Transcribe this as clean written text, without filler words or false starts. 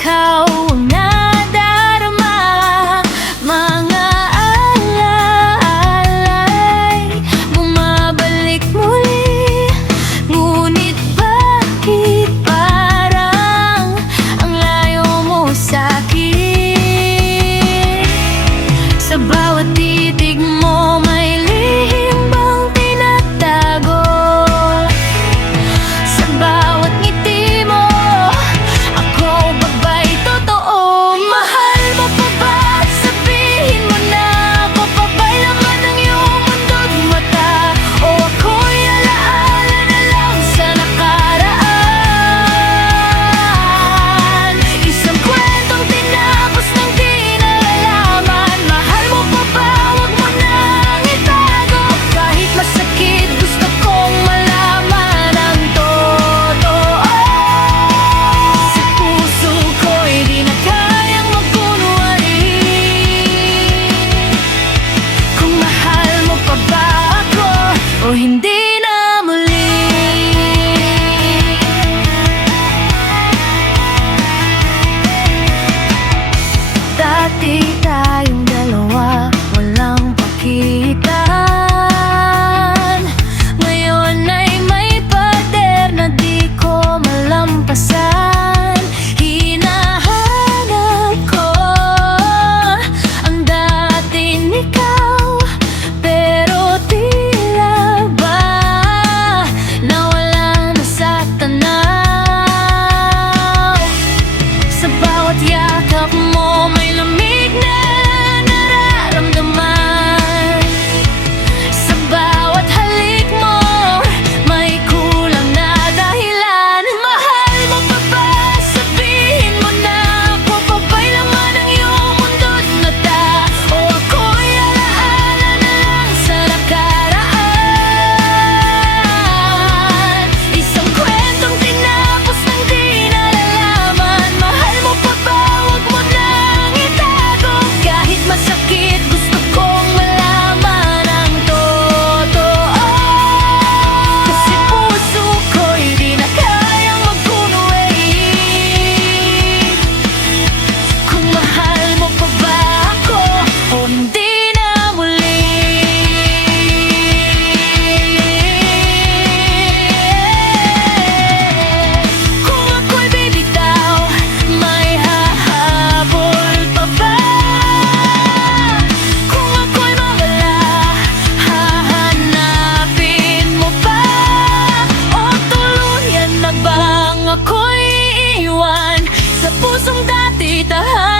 ikaw ang nadarama. Mga alaalay bumabalik muli, ngunit bakit parang ang layo mo sa'kin? Sa bawat titig mo may lihim bang tinatago? Sa bawat ngiti mo ako ba ba'y totoo? Mahal mo pa ba? Sabihin mo na, ako pa ba'y laman ng iyong mundo't mata? O ako'y alaala na lang sa nakaraan? Isang kwentong tinapos ng di nalalaman. Mahal mo pa ba? Huwag mo nang itago. Kahit masakit, gusto kong malaman ang totoo. Sa puso ko'y di na kayang magkunwari kung mahal mo pa ba ako o hindi na muli. Dati tayong dalawa, walang pakitaan. Ngayon ay may pader na di ko malampasan. Hinahanap ko ang dating ikaw, pero tila ba nawala na sa tanaw. Sa bawat yakap mo may lamig na nararamdaman. Sa bawat halik mo may kulang na dahilan. Mahal mo pa ba? Sabihin mo na, ako pa ba'y laman ng iyong mundo't mata? O ako'y alaala na lang sa nakaraan? Isang kwentong tinapos ng di nalalaman. Mahal mo pa ba? Huwag mo nang itago. Kahit masakit, gusto kong malaman ang totoo. Kasi puso ko'y di na kayang magkunwari kung mahal mo pa ba ako o hindi na muli. Kung ako'y bibitaw, may hahabol pa ba? Kung ako'y mawala, hahanapin mo pa? O tuluyan na bang ako'y iiwan sa pusong dati tahanan?